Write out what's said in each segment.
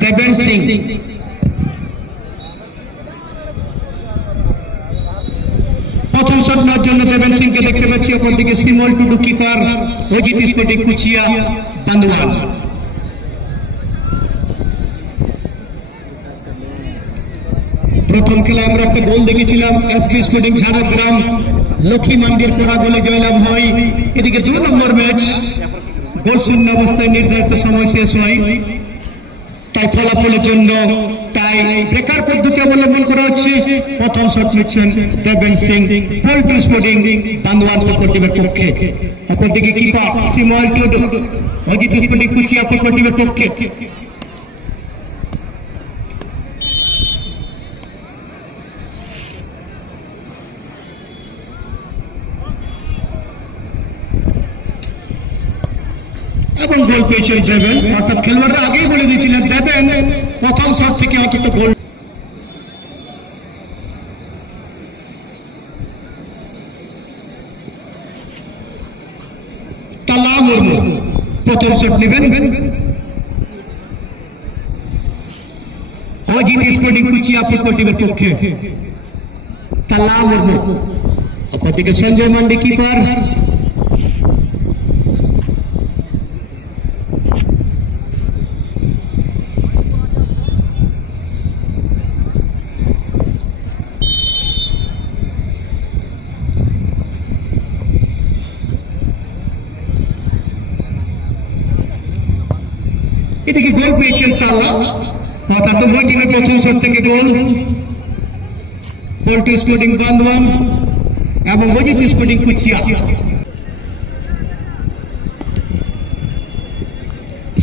দেবেন সিং। প্রথম শট নেওয়ার জন্য দেবেন সিংকে দেখতে পাচ্ছি, অপরদিকে শিমল টুডু কিপার, অজিত স্পোর্টিং কুচিয়া বান্দোয়ান। প্রথম খেলায় আমরা একটা গোল দেখেছিলাম, এসকে স্পোর্টিং ঝাড়গ্রাম লক্ষ্মী মান্ডির করা গোলে জয়লাভ হয়। এদিকে 2 নম্বর ম্যাচ গোল শূন্য অবস্থায় নির্ধারিত সময় শেষ হয়, তাই ফলাফলের জন্য টাই ব্রেকার পদ্ধতি অবলম্বন করা হচ্ছে। প্রথম শট নিচ্ছেন দেবেন সিং, পোল্ট্রি স্পোর্টিং বান্দোয়ান ফুটবল টিমের পক্ষে। অপরদিকে কিপার শিমল টুডু, অজিত স্পোর্টিং কুচিয়া ফুটবল টিমের পক্ষে। এবং গোল পেয়েছেন দেবেন, অর্থাৎ খেলোয়াড়রা আগেই বলে দিয়েছিলেন দেবেন প্রথম শট থেকে অন্তত গোল। তালা মুর্মু প্রথম শট নেবেন, অজিত স্পোর্টিং কুচিয়া ফুটবল টিমের পক্ষে। তালা মুর্মু, অপরদিকে সঞ্জয় মান্ডি কিপার। এদিকে গোল পেয়েছেন তালা, অর্থাৎ উভয় টিমের প্রথম শট থেকে গোল। পোল্ট্রি স্পোর্টিং বান্দোয়ান এবং অজিত স্পোর্টিং কুচিয়া।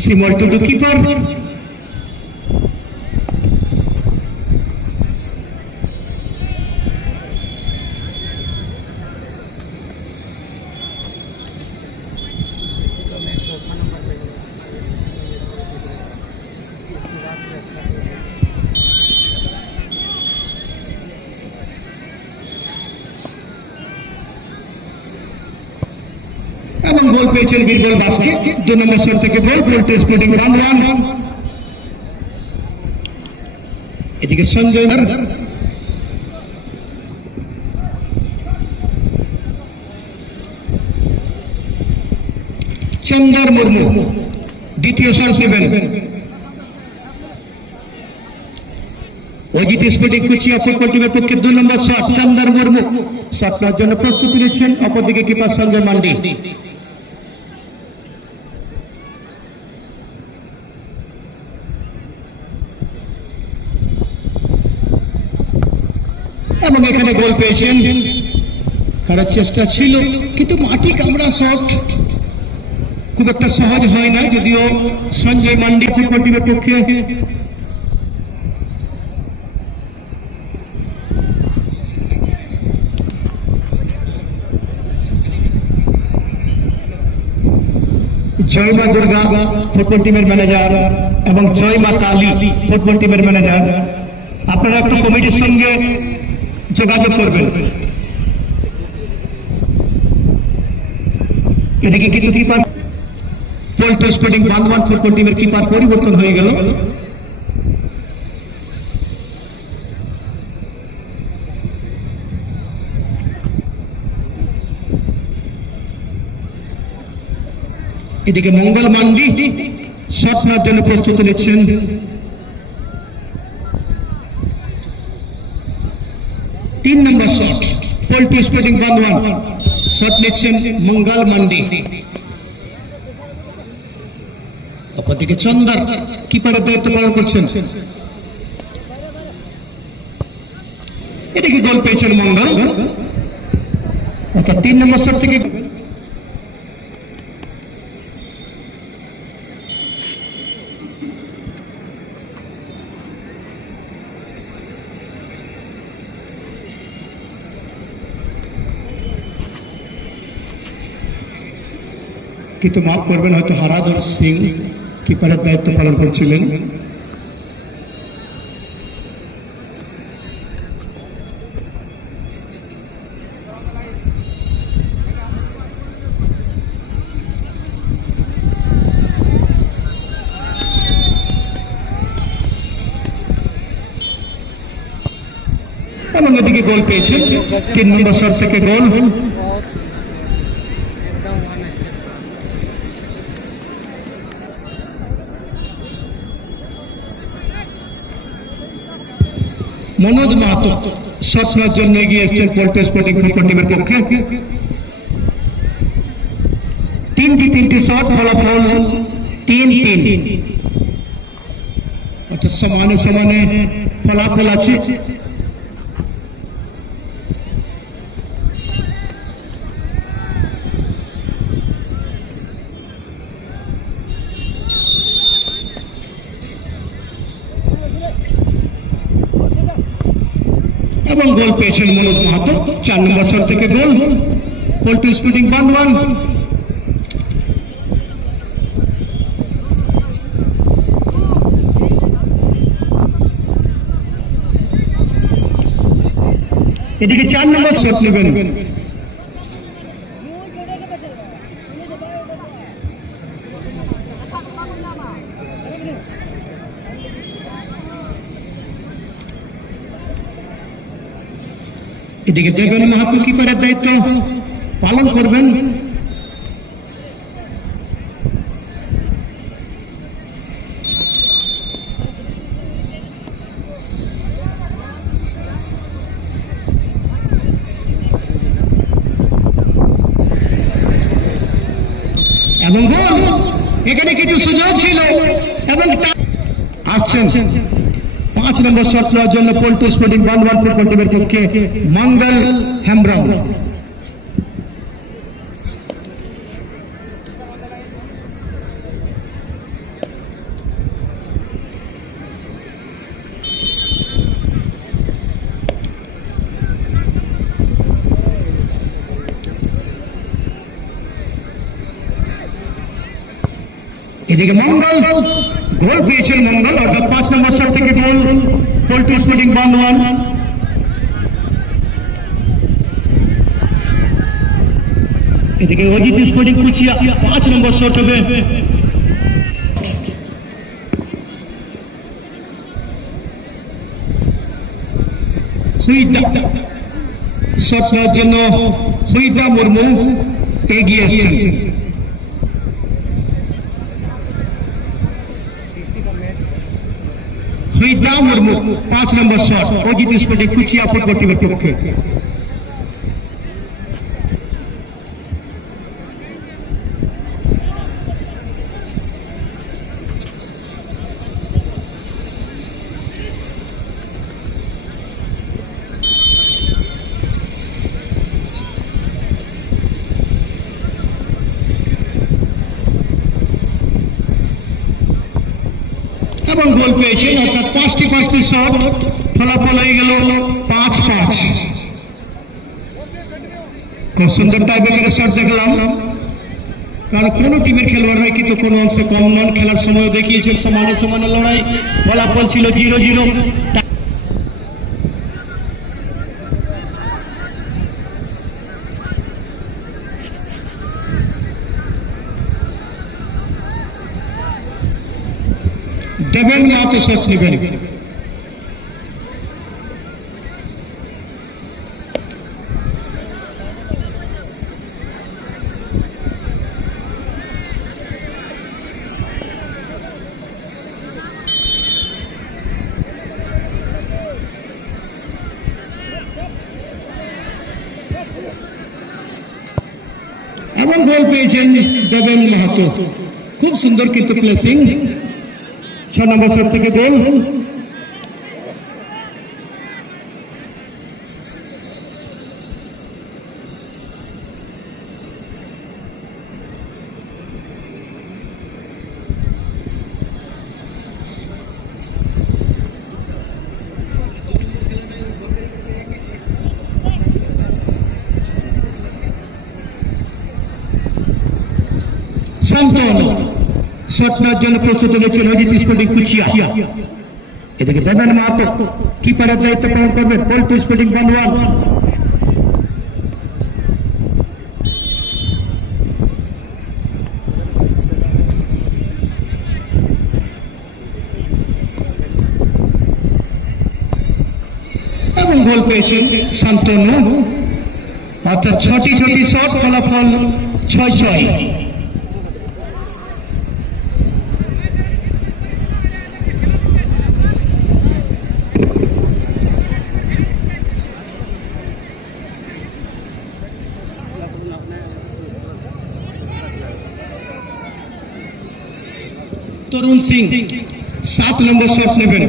শিমল টুডু কিপার, এবং গোল পেয়েছেন বীরবল দাসকে। 2 নম্বর শট থেকে গোল, পোল্ট্রি স্পোর্টিং বান্দোয়ান। এদিকে সঞ্জয়, চন্দর মুর্মু দ্বিতীয় শট নেবেন। অজিত স্পোর্টিং কুচিয়া ফুটবল টিমের পক্ষে 2 নম্বর শট, চন্দর মুর্মু শট নেওয়ার জন্য প্রস্তুতি নিচ্ছেন। অপরদিকে কিপার সঞ্জয় মান্ডি। এবং এখানে গোল পেয়েছেন, করার চেষ্টা ছিল কিন্তু মাটি কামড়া শট খুব একটা সহজ হয় না, যদিও সঞ্জয় মান্ডি ফুটবল টিমের পক্ষে। জয়মা দুর্গা ফুটবল টিমের ম্যানেজার এবং জয়মা কালী ফুটবল টিমের ম্যানেজার, আপনারা একটা কমিটির সঙ্গে যোগাযোগ করবেন। এদিকে কিন্তু কিপার পোল্ট্রি স্পোর্টিং বান্দোয়ান ফুটবল টিমের কিপার পরিবর্তন হয়ে গেল। এদিকে মঙ্গল মান্ডি শট নেওয়ার জন্য প্রস্তুতি নিচ্ছেন। তিন নম্বর shot, Poultry Sporting Bandwan shot নিচ্ছেন মঙ্গল মান্ডি। অপরদিকে চন্দর কিপারের দায়িত্ব পালন করছেন। এদিকে গোল পেয়েছেন মঙ্গল, অর্থাৎ 3 নম্বর শট থেকে কিন্তু মাফ করবেন, হয়তো হারাধর সিং কিপারের দায়িত্ব পালন করছিলেন। এবং এদিকে গোল পেয়েছেন 3 নম্বর শট থেকে গোল। মনোজ মাহাতো শট নেওয়ার জন্য এগিয়ে এসছেন পোল্ট্রি স্পোর্টিং ফুটবল টিমের পক্ষে। 3টি শট, ফলাফল 3-3, অর্থাৎ সমানে সমানে ফলাফল আছে। এবং গোল পেয়েছেন মনোজ মাহাতো 4 নম্বর শট থেকে গোল, পোল্ট্রি স্পোর্টিং বান্দোয়ান। এদিকে 4 নম্বর শট নেবেন এদিকে দেবেন মাহাতো কিপারের দায়িত্ব পালন করবেন। এবং গোল, এখানে কিছু সুযোগ ছিল এবং আসছেন 5 নম্বর শট নেওয়ার জন্য পোল্ট্রি স্পোর্টিং বান্দোয়ান ফুটবল টিমের পক্ষে মঙ্গল হেমব্রম। এদিকে মঙ্গল গোল পেয়েছেন মঙ্গল, অর্থাৎ 5 নম্বর শট থেকে গোল, পোল্ট্রি স্পোর্টিং বান্দোয়ান। এদিকে অজিত স্পোর্টিং কুচিয়া 5 নম্বর শট হবে। শট নেওয়ার জন্য হুইদা মুর্মু এগিয়ে এসেছেন। হুইদা মুর্মু 5 নম্বর শট, অজিত স্পোর্টিং কুচিয়া ফুটবল টিমের পক্ষে। এবং গোল পেয়েছেন, অর্থাৎ 5টি শট, ফলাফল হয়ে গেল 5-5। খুব সুন্দর টাইব্রেকারের শট দেখলাম, কারণ কোন টিমের খেলোয়াড়রা কিন্তু কোন অংশে কম নন, খেলার সময় দেখিয়েছেন সমানে সমানে লড়াই, ফলাফল ছিল 0-0। দেবেন মাহাতো শট নেবেন। এবং গোল পেয়েছেন দেবেন মাহাতো, খুব সুন্দর কিন্তু প্লেসিং। 6 নম্বর শট থেকে গোল। শান্তনু শট নেওয়ার জন্য প্রস্তুত হয়েছেন অজিত স্পোর্টিং কুচিয়া। এদিকে দেবেন মাহাতো কিপারের দায়িত্ব পালন করবেন পোল্ট্রি স্পোর্টিং বান্দোয়ান। এবং গোল পেয়েছেন শান্তনু, অর্থাৎ 6টি শট, ফলাফল 6-6। তরুণ সিং 7 নম্বর শট নেবেন।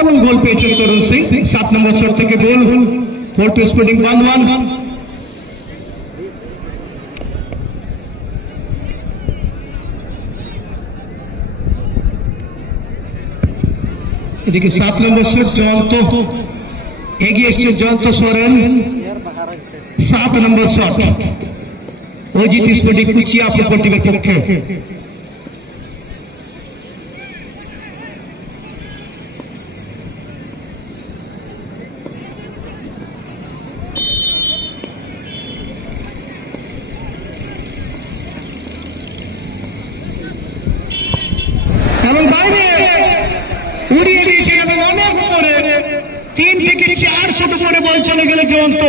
এবং গোল পেয়েছেন তরুণ সিং, 7 নম্বর শট থেকে গোল, 4-2 স্পোর্টিং 1-1। এদিকে 7 নম্বর শট জয়ন্ত, এগিয়ে এসছে জয়ন্ত সোরেন, 7 নম্বর শট অজিত স্পোর্টিং কুচিয়া ফুটবল টিমের পক্ষে। এবং বাইরে উড়িয়ে দিয়েছেন এবং অনেক উপরে 3 থেকে 4 ফুট উপরে বল চলে গেল জয়ন্ত।